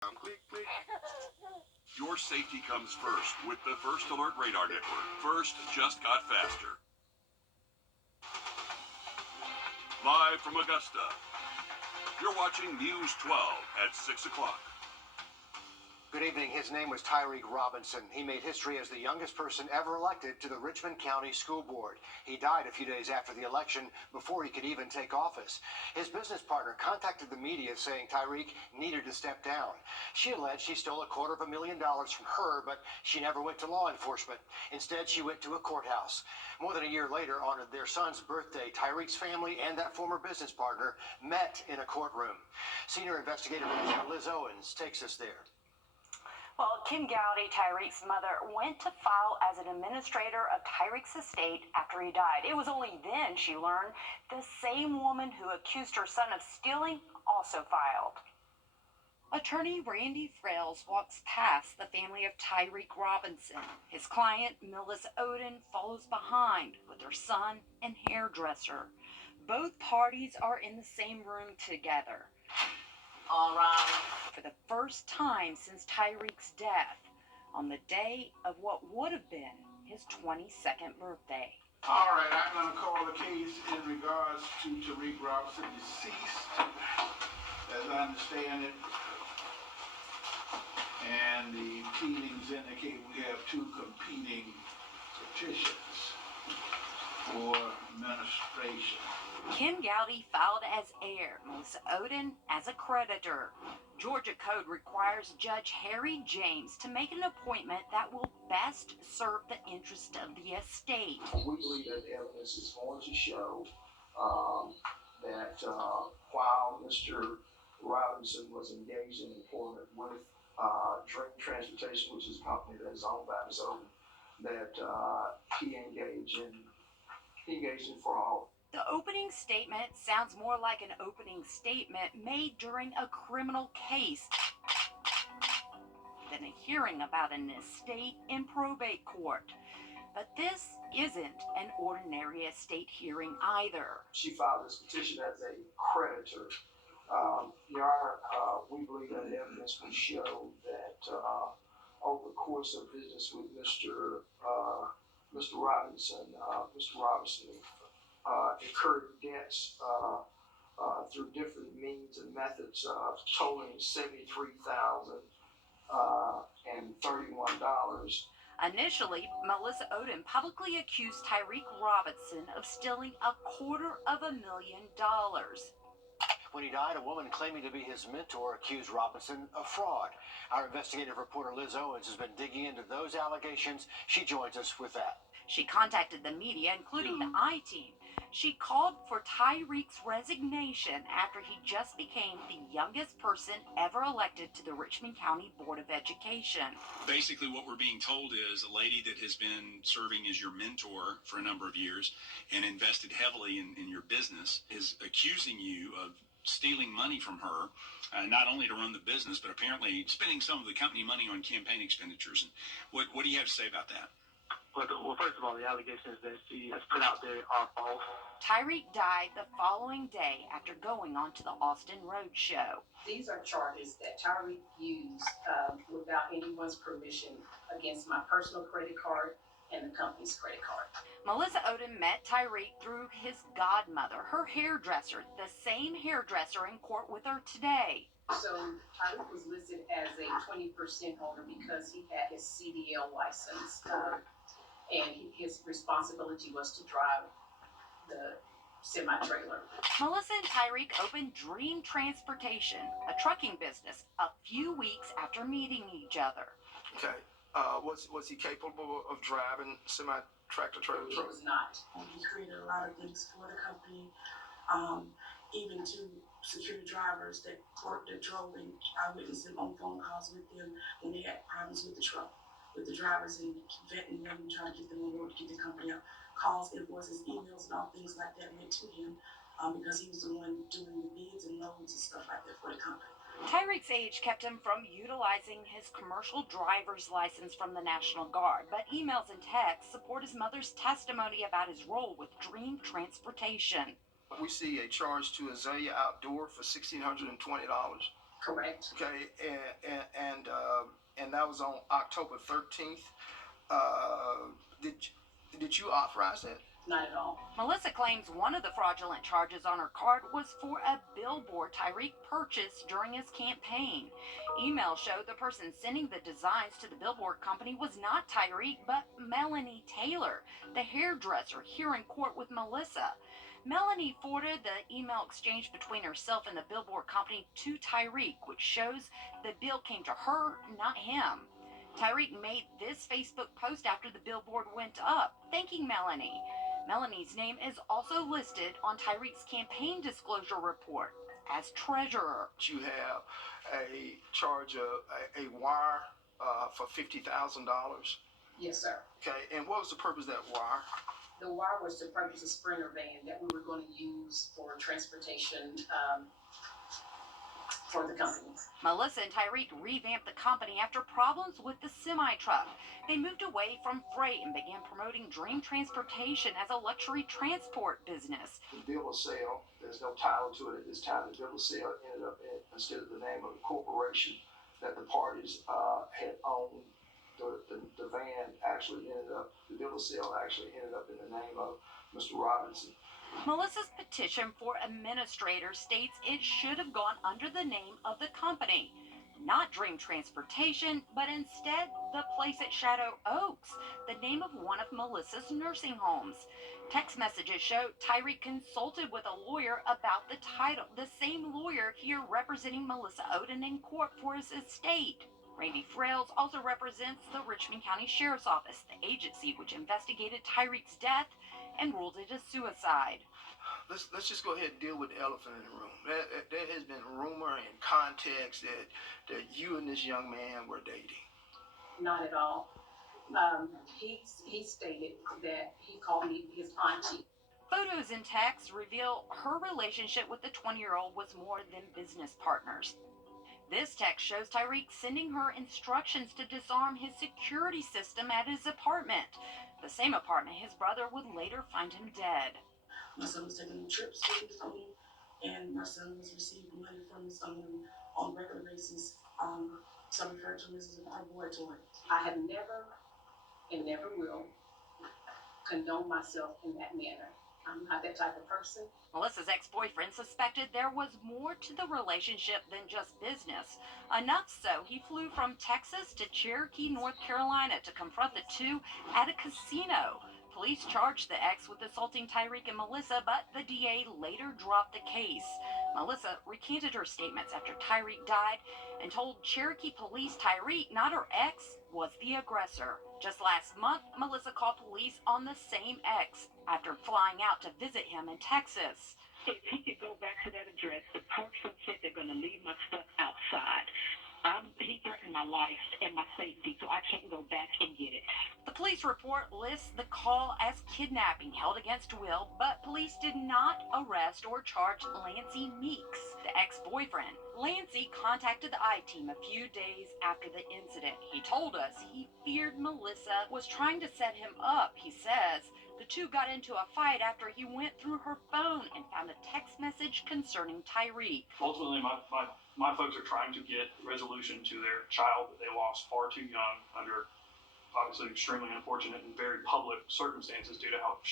Click, click. Your safety comes first with the First Alert Radar Network. First just got faster. Live from Augusta, you're watching News 12 at 6 o'clock. Good evening. His name was Tyreek Robinson. He made history as the youngest person ever elected to the Richmond County School Board. He died a few days after the election before he could even take office. His business partner contacted the media saying Tyreek needed to step down. She alleged he stole $250,000 from her, but she never went to law enforcement. Instead, she went to a courthouse. More than a year later, on their son's birthday, Tyreek's family and that former business partner met in a courtroom. Senior investigator Liz Owens takes us there. Well, Kim Gowdy, Tyreek's mother, went to file as an administrator of Tyreek's estate after he died. It was only then she learned the same woman who accused her son of stealing also filed. Attorney Randy Frails walks past the family of Tyreek Robinson. His client, Melissa Oden, follows behind with her son and hairdresser. Both parties are in the same room together. All right. For the first time since Tyreek's death, on the day of what would have been his 22nd birthday. All right, I'm going to call the case in regards to Tyreek Robinson, deceased, as I understand it. And the pleadings indicate we have two competing petitions for administration. Kim Gowdy filed as heir, Melissa Oden as a creditor. Georgia Code requires Judge Harry James to make an appointment that will best serve the interest of the estate. We believe that the evidence is going to show that while Mr. Robinson was engaged in employment with Dream Transportation, which is a company that is owned by Ms. Oden, that he engaged in fraud. The opening statement sounds more like an opening statement made during a criminal case than a hearing about an estate in probate court. But this isn't an ordinary estate hearing either. She filed this petition as a creditor. Your Honor, we believe that the evidence will show that over the course of business with Mr. Robinson, Mr. Robinson incurred debts through different means and methods totaling $73,031. Initially, Melissa Oden publicly accused Tyreek Robinson of stealing $250,000. When he died, a woman claiming to be his mentor accused Robinson of fraud. Our investigative reporter Liz Owens has been digging into those allegations. She joins us with that. She contacted the media, including the I-Team. She called for Tyreek's resignation after he just became the youngest person ever elected to the Richmond County Board of Education. Basically, what we're being told is a lady that has been serving as your mentor for a number of years and invested heavily in your business is accusing you of stealing money from her, not only to run the business, but apparently spending some of the company money on campaign expenditures. And what do you have to say about that? Well, first of all, the allegations that she has put out there are false. Tyreek died the following day after going on to the Austin Road Show. These are charges that Tyreek used without anyone's permission against my personal credit card and the company's credit card. Melissa Oden met Tyreek through his godmother, her hairdresser, the same hairdresser in court with her today. So Tyreek was listed as a 20% owner because he had his CDL license, and his responsibility was to drive the semi-trailer. Melissa and Tyreek opened Dream Transportation, a trucking business, a few weeks after meeting each other. Okay. Was he capable of driving semi-tractor trailer He trucks? was not. He created a lot of things for the company, even to security drivers that drove, and I witnessed them on phone calls with them when they had problems with the truck, with the drivers, and vetting them and trying to get them on board to get the company out. Calls, invoices, emails, and all things like that went to him because he was the one doing the bids and loans and stuff like that for the company. Tyreek's age kept him from utilizing his commercial driver's license from the National Guard, but emails and texts support his mother's testimony about his role with Dream Transportation. We see a charge to Azalea Outdoor for $1,620. Correct. Okay, and that was on October 13th. Did you authorize that? Not at all. Melissa claims one of the fraudulent charges on her card was for a billboard Tyreek purchased during his campaign. Emails showed the person sending the designs to the billboard company was not Tyreek, but Melanie Taylor, the hairdresser here in court with Melissa. Melanie forwarded the email exchange between herself and the billboard company to Tyreek, which shows the bill came to her, not him. Tyreek made this Facebook post after the billboard went up, thanking Melanie. Melanie's name is also listed on Tyreek's campaign disclosure report as treasurer. You have a charge of a wire for $50,000. Yes, sir. Okay, and what was the purpose of that wire? The wire was to purchase a Sprinter van that we were going to use for transportation for the company. Melissa and Tyreek revamped the company after problems with the semi-truck. They moved away from freight and began promoting Dream Transportation as a luxury transport business. The bill of sale, there's no title to it at this time. The bill of sale ended up instead of the name of the corporation that the parties had owned. The van actually ended up, the bill of sale actually ended up in the name of Mr. Robinson. Melissa's petition for administrator states it should have gone under the name of the company, not Dream Transportation, but instead the place at Shadow Oaks, the name of one of Melissa's nursing homes. Text messages show Tyreek consulted with a lawyer about the title, the same lawyer here representing Melissa Oden in court for his estate. Randy Frails also represents the Richmond County Sheriff's Office, the agency which investigated Tyreek's death and ruled it a suicide. Let's just go ahead and deal with the elephant in the room. There has been rumor and context that you and this young man were dating. Not at all. He stated that he called me his auntie. Photos and texts reveal her relationship with the 20-year-old was more than business partners. This text shows Tyreek sending her instructions to disarm his security system at his apartment, the same apartment his brother would later find him dead. My son was taking trips to his home, and my son was receiving money from his own on a regular basis. Some refer to him as a boy toy. I have never and never will condone myself in that manner. I'm not that type of person. Melissa's ex-boyfriend suspected there was more to the relationship than just business. Enough so, he flew from Texas to Cherokee, North Carolina to confront the two at a casino. Police charged the ex with assaulting Tyreek and Melissa, but the DA later dropped the case. Melissa recanted her statements after Tyreek died and told Cherokee police Tyreek, not her ex, was the aggressor. Just last month, Melissa called police on the same ex after flying out to visit him in Texas. If he could go back to that address, the person said they're going to leave my stuff outside. He threatened my life and my safety, so I can't go back and get it. The police report lists the call as kidnapping held against Will, but police did not arrest or charge Lancey Meeks, the ex-boyfriend. Lancey contacted the I-team a few days after the incident. He told us he feared Melissa was trying to set him up. He says the two got into a fight after he went through her phone and found a text message concerning Tyreek. Ultimately, my folks are trying to get resolution to their child that they lost far too young under obviously extremely unfortunate and very public circumstances due to how it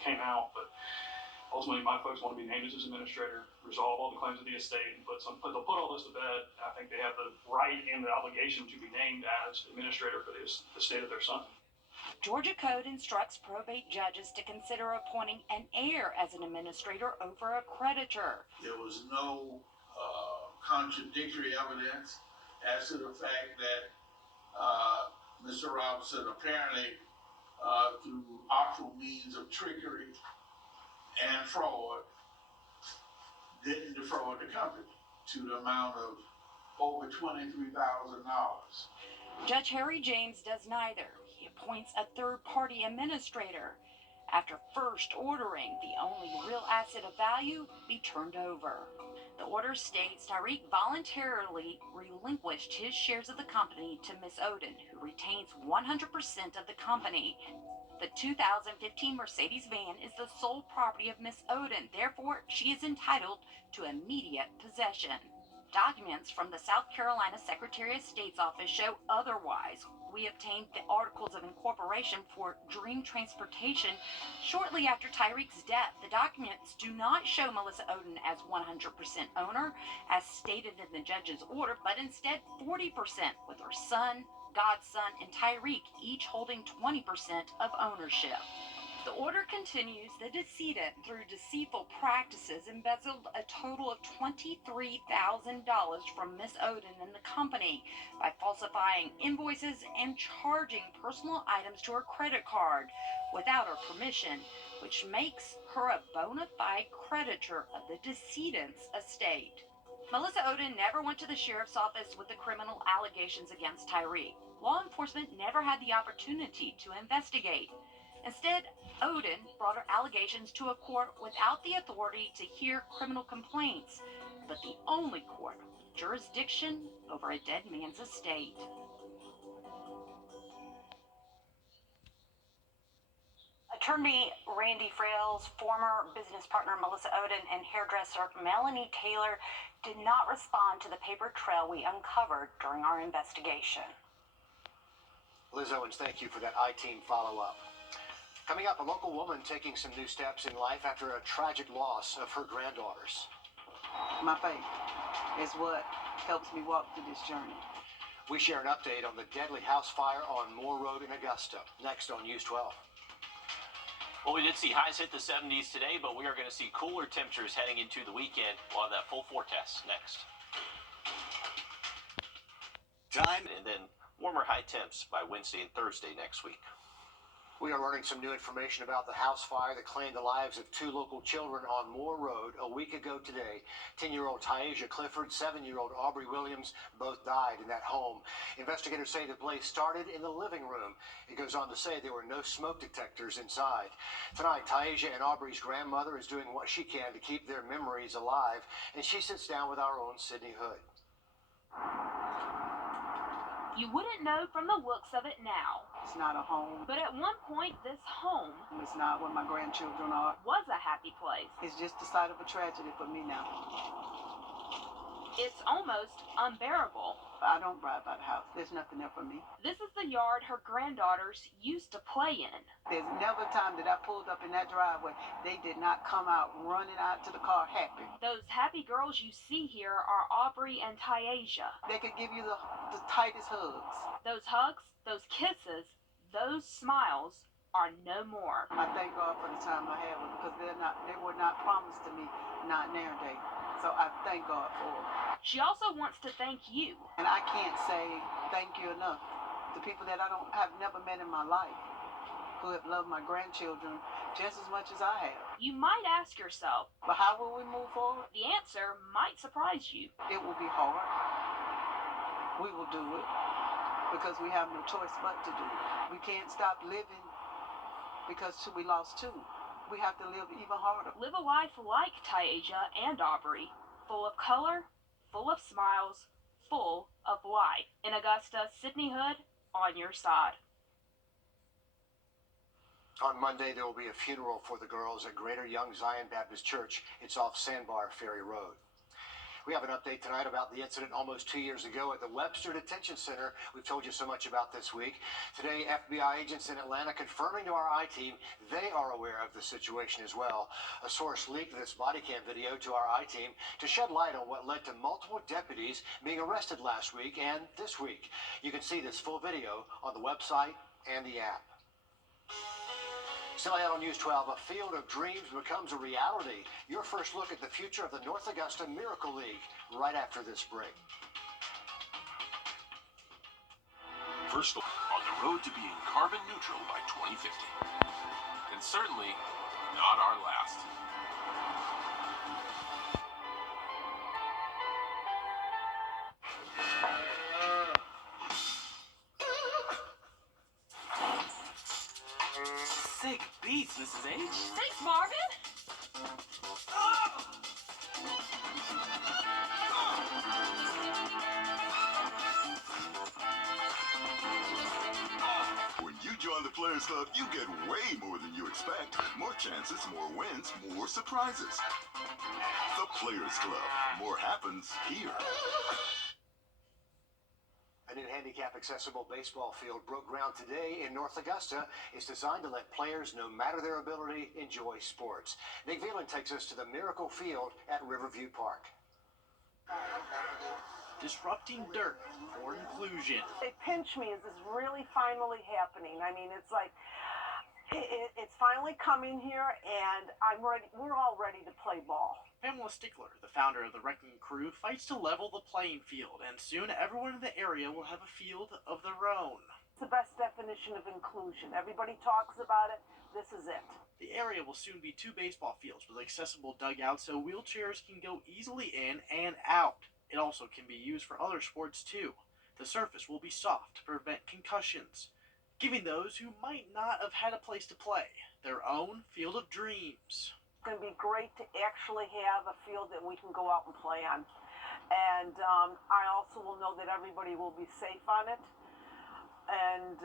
came out. But ultimately, my folks want to be named as his administrator, resolve all the claims of the estate, and they'll put all this to bed. I think they have the right and the obligation to be named as administrator for the estate of their son. Georgia Code instructs probate judges to consider appointing an heir as an administrator over a creditor. There was no contradictory evidence as to the fact that Mr. Robinson apparently, through artful means of trickery and fraud, didn't defraud the company to the amount of over $23,000. Judge Harry James does neither. He appoints a third-party administrator after first ordering the only real asset of value be turned over. The order states Tyreek voluntarily relinquished his shares of the company to Miss Oden, who retains 100% of the company. The 2015 Mercedes van is the sole property of Miss Oden. Therefore, she is entitled to immediate possession. Documents from the South Carolina Secretary of State's office show otherwise. We obtained the articles of incorporation for Dream Transportation shortly after Tyreek's death. The documents do not show Melissa Oden as 100% owner, as stated in the judge's order, but instead 40%, with her son, godson, and Tyreek each holding 20% of ownership. The order continues. The decedent, through deceitful practices, embezzled a total of $23,000 from Miss Oden and the company by falsifying invoices and charging personal items to her credit card without her permission, which makes her a bona fide creditor of the decedent's estate. Melissa Oden never went to the sheriff's office with the criminal allegations against Tyreek. Law enforcement never had the opportunity to investigate. Instead, Oden brought her allegations to a court without the authority to hear criminal complaints, but the only court with jurisdiction over a dead man's estate. Attorney Randy Frail's former business partner Melissa Oden and hairdresser Melanie Taylor did not respond to the paper trail we uncovered during our investigation. Liz Owens, thank you for that I-Team follow-up. Coming up, a local woman taking some new steps in life after a tragic loss of her granddaughters. My faith is what helps me walk through this journey. We share an update on the deadly house fire on Moore Road in Augusta, next on News 12. Well, we did see highs hit the 70s today, but we are going to see cooler temperatures heading into the weekend. We'll have that full forecast next. Time, and then warmer high temps by Wednesday and Thursday next week. We are learning some new information about the house fire that claimed the lives of two local children on Moore Road a week ago today. 10-year-old Taisha Clifford, 7-year-old Aubrey Williams, both died in that home. Investigators say the blaze started in the living room. It goes on to say there were no smoke detectors inside. Tonight, Taisha and Aubrey's grandmother is doing what she can to keep their memories alive, and she sits down with our own Sydney Hood. You wouldn't know from the looks of it now. It's not a home. But at one point, this home It's not where my grandchildren are. was a happy place. It's just the site of a tragedy for me now. It's almost unbearable. I don't ride by the house. There's nothing there for me. This is the yard her granddaughters used to play in. There's never a time that I pulled up in that driveway, they did not come out running out to the car happy. Those happy girls you see here are Aubrey and Taisha. They could give you the tightest hugs. Those hugs, those kisses, those smiles are no more. I thank God for the time I had with them because they were not promised to me, not in their day. So I thank God for it. She also wants to thank you. And I can't say thank you enough. The people that I have never met in my life, who have loved my grandchildren just as much as I have. You might ask yourself, but how will we move forward? The answer might surprise you. It will be hard. We will do it because we have no choice but to do it. We can't stop living because we lost two. We have to live even harder. Live a life like Taisha and Aubrey, full of color, full of smiles, full of life. In Augusta, Sydney Hood, on your side. On Monday, there will be a funeral for the girls at Greater Young Zion Baptist Church. It's off Sandbar Ferry Road. We have an update tonight about the incident almost 2 years ago at the Webster Detention Center. We've told you so much about this week. Today, FBI agents in Atlanta confirming to our I-Team they are aware of the situation as well. A source leaked this body cam video to our I-Team to shed light on what led to multiple deputies being arrested last week and this week. You can see this full video on the website and the app. Still ahead on News 12, a field of dreams becomes a reality. Your first look at the future of the North Augusta Miracle League right after this break. First, on the road to being carbon neutral by 2050. And certainly not our last. Sick beats, Mrs. H. Thanks, Marvin. When you join the Players Club, you get way more than you expect. More chances, more wins, more surprises. The Players Club. More happens here. A new handicap-accessible baseball field broke ground today in North Augusta. It's designed to let players, no matter their ability, enjoy sports. Nick Veland takes us to the Miracle Field at Riverview Park. Disrupting dirt for inclusion. They pinch me. Is this really finally happening? I mean, it's like, it's finally coming here, and I'm ready. We're all ready to play ball. Pamela Stickler, the founder of the Wrecking Crew, fights to level the playing field, and soon everyone in the area will have a field of their own. It's the best definition of inclusion. Everybody talks about it. This is it. The area will soon be 2 baseball fields with accessible dugouts so wheelchairs can go easily in and out. It also can be used for other sports too. The surface will be soft to prevent concussions, giving those who might not have had a place to play their own field of dreams. It's going to be great to actually have a field that we can go out and play on. And I also will know that everybody will be safe on it. And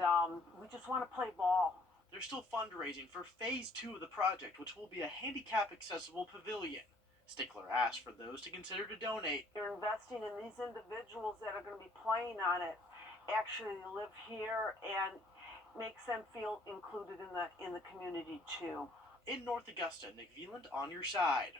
we just want to play ball. They're still fundraising for Phase 2 of the project, which will be a handicap-accessible pavilion. Stickler asked for those to consider to donate. They're investing in these individuals that are going to be playing on it, actually live here, and makes them feel included in the community too. In North Augusta, Nick Veland on your side.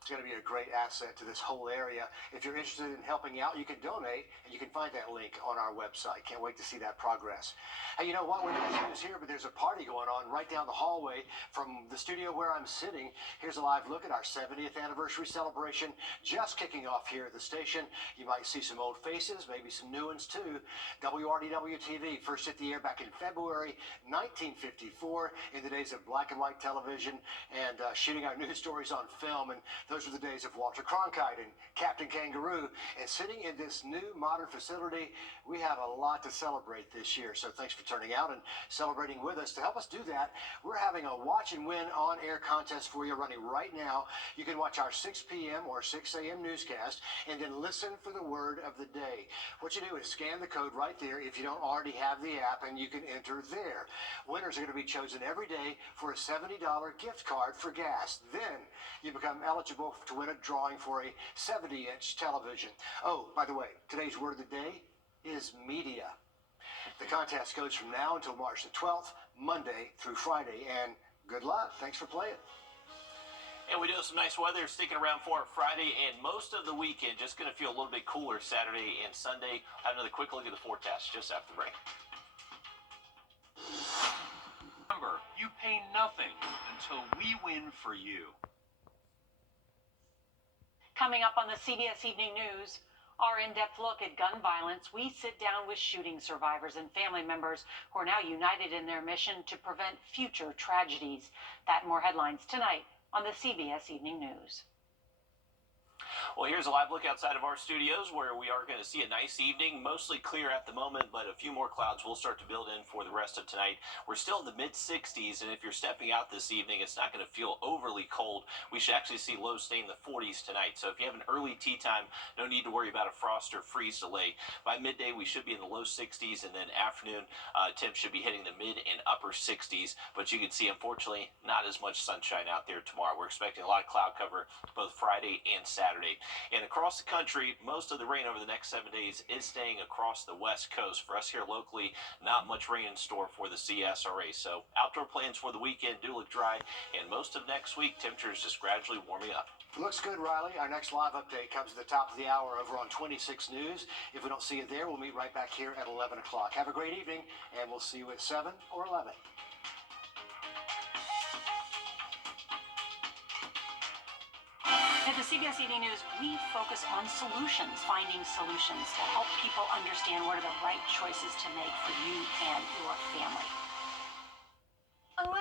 It's going to be a great asset to this whole area. If you're interested in helping out, you can donate, and you can find that link on our website. Can't wait to see that progress. Hey, you know what? We're not news here, but there's a party going on right down the hallway from the studio where I'm sitting. Here's a live look at our 70th anniversary celebration just kicking off here at the station. You might see some old faces, maybe some new ones too. WRDW TV first hit the air back in February 1954 in the days of black and white television and shooting our news stories on film. And those were the days of Walter Cronkite and Captain Kangaroo. And sitting in this new modern facility, we have a lot to celebrate this year. So thanks for turning out and celebrating with us. To help us do that, we're having a watch and win on-air contest for you running right now. You can watch our 6 p.m. or 6 a.m. newscast and then listen for the word of the day. What you do is scan the code right there if you don't already have the app, and you can enter there. Winners are going to be chosen every day for a $70 gift card for gas. Then you become eligible to win a drawing for a 70-inch television. Oh, by the way, today's word of the day is media. The contest goes from now until March the 12th, Monday through Friday, and good luck. Thanks for playing. And we do have some nice weather sticking around for Friday and most of the weekend. Just going to feel a little bit cooler Saturday and Sunday. Have another quick look at the forecast just after the break. Remember, you pay nothing until we win for you. Coming up on the CBS Evening News, our in-depth look at gun violence. We sit down with shooting survivors and family members who are now united in their mission to prevent future tragedies. That and more headlines tonight on the CBS Evening News. Well, here's a live look outside of our studios where we are going to see a nice evening, mostly clear at the moment, but a few more clouds will start to build in for the rest of tonight. We're still in the mid-60s, and if you're stepping out this evening, it's not going to feel overly cold. We should actually see lows stay in the 40s tonight, so if you have an early tea time, no need to worry about a frost or freeze delay. By midday, we should be in the low 60s, and then afternoon, temps should be hitting the mid and upper 60s, but you can see, unfortunately, not as much sunshine out there tomorrow. We're expecting a lot of cloud cover both Friday and Saturday. And across the country, most of the rain over the next 7 days is staying across the west coast. For us here locally, not much rain in store for the CSRA. So outdoor plans for the weekend do look dry, and most of next week, temperatures just gradually warming up. Looks good, Riley. Our next live update comes at the top of the hour over on 26 News. If we don't see you there, we'll meet right back here at 11 o'clock. Have a great evening, and we'll see you at 7 or 11. At the CBS Evening News, we focus on solutions, finding solutions to help people understand what are the right choices to make for you and your family. Alexa,